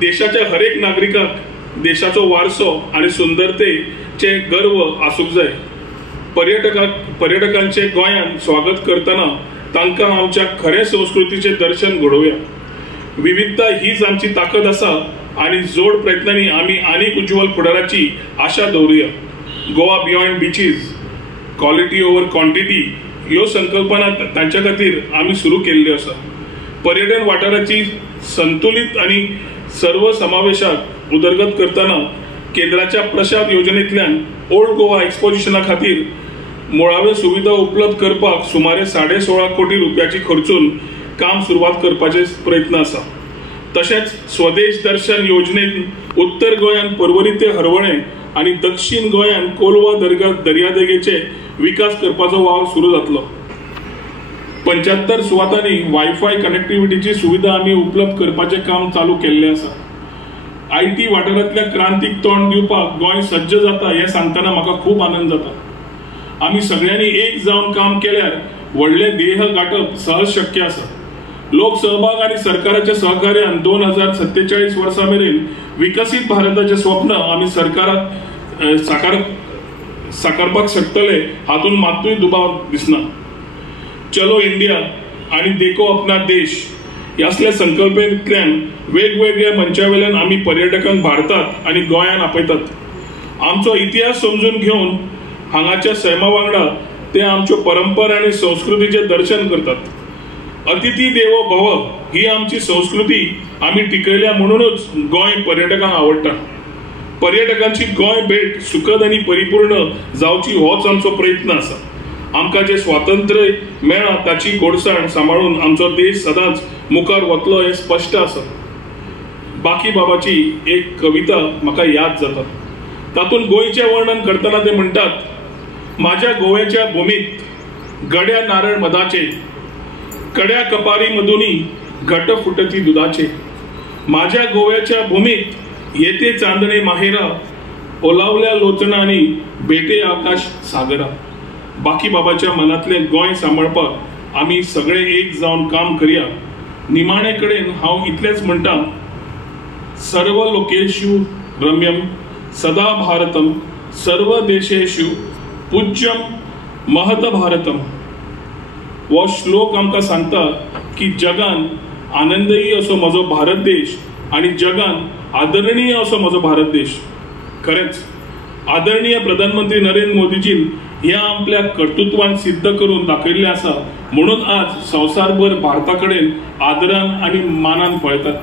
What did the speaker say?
देशाच्या हर एक नागरिकाक देशाचो वारसो आणि सुंदरतेचे गर्व आसूंक जाय। पर्यटकांचे गोंयांत स्वागत करतना तांकां आमच्या खरे संस्कृतीचे दर्शन घडोवया। विविधता हीच आमची ताकद आसा आणि जोड प्रयत्नांनी आमी आनीक उज्वल फुडाराची आशा दवरुया। Goa beyond beaches, quality over quantity ह्यो संकल्पना तांच्या खातीर आमी सुरू केल्ल्यो आसा। पर्यटन वाठाराची संतुलित आणि सर्वसमावेशक उदरगत करतना केंद्राच्या प्रसाद योजनेंतल्यान ओल्ड गोवा एक्सपोजिशना खातीर मुळाव्यो सुविधा उपलब्ध करपाक सुमारे 16.5 कोटी रुपयाची खर्चून काम सुरवात करपाचे प्रयत्न आसा। तशेंच स्वदेश दर्शन योजनेत उत्तर गोंयांत पर्वरी ते हरवणे आणि दक्षिण गोंयांत कोलवा दर्यादेगेचे विकास करपाचो वावर सुरू जातलो। 75 सुवातांनी वायफाय कनेक्टिव्हिटीची सुविधा आमी उपलब्ध करपाचे काम चालू केल्ले आसा। आयटी वाठारांतल्या क्रांतीक तोंड दिवपाक गोंय सज्ज जाता हे सांगतना म्हाका खूब आनंद जाता। आमी सगळ्यांनी एक जावन काम केल्यार व्हडले ध्येय गाठप सहज शक्य आसा। लोकसहभाग आणि सरकाराच्या सहकार्यान 2047 वर्सा मेरेन विकसित भारताचे स्वप्न आमी सरकाराक साकारपाक शकतले हातून मात्तूय दुबाव दिसना। चलो इंडिया आणि देखो अपना देश ह्यासल्या संकल्पनेंतल्यान वेगवेगळ्या मंचावेल्यान आमी पर्यटकांक भारतात आणि गोंयांत आपयतात। आमचो इतिहास समजून घेवन हांगाच्या सैमा वांगडा ते आमच्यो परंपरा आणि संस्कृतीचे दर्शन करतात। अतिथी देवो भव ही आमची संस्कृती आमी टिकयल्या म्हणूनच गोंय पर्यटकांक आवडटा। पर्यटकांची गोंय भेट सुखद आणि परिपूर्ण जावची होच आमचो प्रयत्न आसा। आमकां जे स्वातंत्र्य मेळ्ळां ताची गोडसाण सांबाळून आमचो देश सदांच मुखार वतलो हे स्पश्ट आसा। बाकी बाबाची एक कविता म्हाका याद जाता। तातूंत गोंयचें वर्णन करतना ते म्हणटात, माझ्या गोव्याच्या भूमीत गड्या नारळ मधाचे, कड्या कपारी मधुनी घट फुटती दुधाचे। माझ्या गोव्याच्या भूमीत येते चांदणे माहेरा, ओलावल्या लोचनांनी भेटे आकाश सागरा। बाकी बाबाच्या मनातले गोंय सांबाळपाक आमी सगळे एक जावन काम करया। निमाणे कडेन हांव इतलेंच म्हणटा, सर्व लोकेषु रम्यम सदा भारतम, सर्व देशेषु पूज्यम महत भारतम। हो श्लोक आमकां सांगता की जगान आनंदयी असो म्हजो भारत देश आणि जगान आदरणीय असो म्हजो भारत देश। खरेंच आदरणीय प्रधानमंत्री नरेंद्र मोदीजीन ह्या आपल्या कर्तृत्वान सिद्ध करून दाखयल्लें आसा, म्हणून आज संवसारभर भारता कडेन आदरान आणि मानान पळयतात।